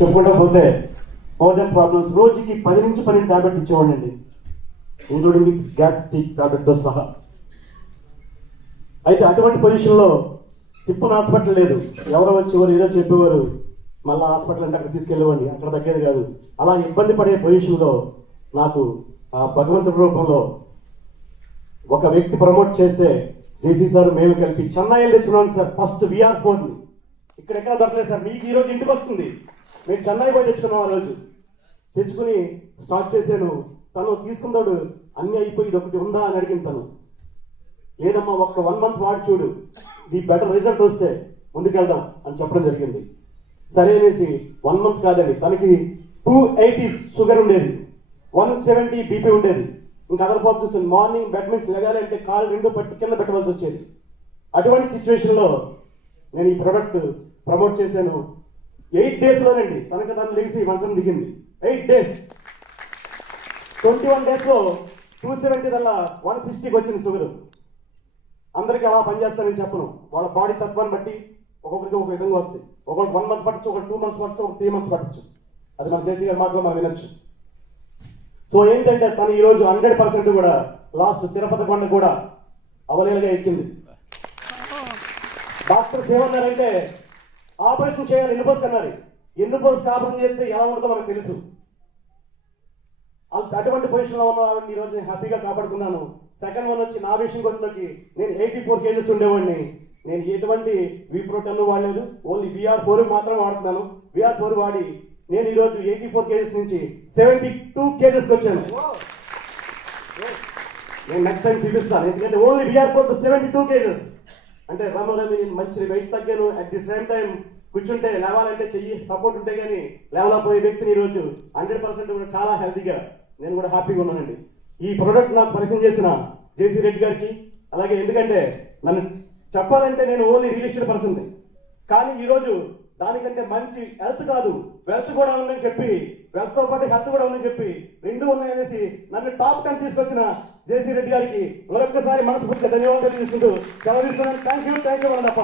చెప్పుకుంటూ పోతే మోదన్ ప్రాబ్లమ్స్ రోజుకి పది నుంచి పన్నెండు టాబ్లెట్ ఇచ్చేవాడండి ఇంక్లూడింగ్ గ్యాస్ట్రిక్ టాబ్లెట్తో సహా. అయితే అటువంటి పొజిషన్లో తిప్పని హాస్పిటల్ లేదు. ఎవరో వచ్చేవారు ఏదో చెప్పేవారు మళ్ళీ హాస్పిటల్ అంటే అక్కడ తీసుకెళ్ళేవాడిని. అక్కడ తగ్గేది కాదు. అలా ఇబ్బంది పడే పొజిషన్లో నాకు ఆ భగవంతుడి రూపంలో ఒక వ్యక్తి ప్రమోట్ చేస్తే జేసీ సార్ మేము కలిపి చెన్నై తెచ్చుకున్నాం సార్. ఫస్ట్ విఆర్ ఫోర్ని ఇక్కడెక్కడ దొరకలేదు సార్. మీకు ఈరోజు ఇంటికి వస్తుంది. నేను చెన్నై పోయి తెచ్చుకున్నాం ఆ రోజు. తెచ్చుకుని స్టార్ట్ చేశాను. తను తీసుకున్నాడు అన్ని అయిపోయి ఇది ఒకటి ఉందా అని అడిగింది తను. లేదమ్మా ఒక్క వన్ మంత్ వాడి చూడు. ది బెటర్ రిజల్ట్ వస్తే ముందుకెళ్దాం అని చెప్పడం జరిగింది. సరే అనేసి వన్ మంత్ కాదండి తనకి టూ ఎయిటీ షుగర్ ఉండేది. వన్ సెవెంటీ బీపీ ఉండేది. ఇంకా అదర్ పాప చూసాను మార్నింగ్ బెడ్ నుంచి లెగాలంటే కాలు రెండు పట్టి కింద పెట్టవలసి వచ్చేది. అటువంటి సిచ్యువేషన్లో నేను ఈ ప్రోడక్ట్ ప్రమోట్ చేశాను. ఎయిట్ డేస్లోనండి తనకు తను లేచి మంచం దిగింది. Eight days. ట్వంటీ వన్ డేస్లో టూ సెవెంటీ దల్లా వన్ సిక్స్టీకి వచ్చింది షుగర్. అందరికీ అలా పనిచేస్తానని చెప్పను. వాళ్ళ బాడీ తత్వాన్ని బట్టి ఒక్కొక్కరికి ఒక విధంగా వస్తాయి. ఒకరికి వన్ మంత్ పట్టచ్చు ఒక టూ మంత్స్ పట్టచ్చు ఒక త్రీ మంత్స్ పట్టచ్చు. అది మన జేసీ గారి మాటలో మనం వినొచ్చు. సో ఏంటంటే తను ఈరోజు హండ్రెడ్ పర్సెంట్ కూడా లాస్ట్ తిరుపతి కొండ కూడా అవలేలుగా ఎక్కింది. డాక్టర్స్ ఏమన్నారంటే ఆపరేషన్ చేయాలి. ఎన్ని పోస్ట్ అన్నారు ఎన్ని పోస్ట్ ఆపరేషన్ చేస్తే ఎలా ఉంటుందో మనకు తెలుసు. అటువంటి పొజిషన్లో ఉన్న వాళ్ళని ఈరోజు నేను హ్యాపీగా కాపాడుకున్నాను. సెకండ్ వన్ వచ్చి నా విషయం కొత్తలోకి నేను ఎయిటీ ఫోర్ కేజెస్ ఉండేవాడిని. నేను ఎటువంటి వి ప్రోటన్ వాడలేదు. ఓన్లీ విఆర్ ఫోర్ మాత్రం వాడుతున్నాను. విఆర్ ఫోర్ వాడి నేను ఈరోజు ఎయిటీ ఫోర్ కేజెస్ నుంచి సెవెంటీ టూ కేజెస్కి వచ్చాను. నేను నెక్స్ట్ టైం చూపిస్తాను. ఎందుకంటే only VR four seventy two kgs. అంటే రామరమి మంచి వెయిట్ తగ్గాను అట్ ది సేమ్ టైం కూర్చుంటే లేవాలంటే చెయ్యి సపోర్ట్ ఉంటే కానీ లేవలేకపోయే వ్యక్తిని ఈరోజు హండ్రెడ్ పర్సెంట్ కూడా చాలా హెల్తీగా నేను కూడా హ్యాపీగా ఉన్నానండి. ఈ ప్రోడక్ట్ నాకు పరిచయం చేసిన జేసీ రెడ్డి గారికి అలాగే ఎందుకంటే నన్ను చెప్పాలంటే నేను ఓన్లీ రియల్ ఎస్టేట్ పర్సన్ కానీ ఈరోజు దానికంటే మంచి హెల్త్ కాదు వెల్త్ కూడా ఉందని చెప్పి వెల్త్తో పాటు హెల్త్ కూడా ఉందని చెప్పి రెండు ఉన్నాయనేసి నన్ను టాప్ టెన్ తీసుకొచ్చిన జేసీ రెడ్డి గారికి మరొకసారి మనస్ఫూర్తిగా ధన్యవాదాలు తీసుకుంటూ సెలవు తీసుకున్నాను. థ్యాంక్ యూ థ్యాంక్ యూ తప్ప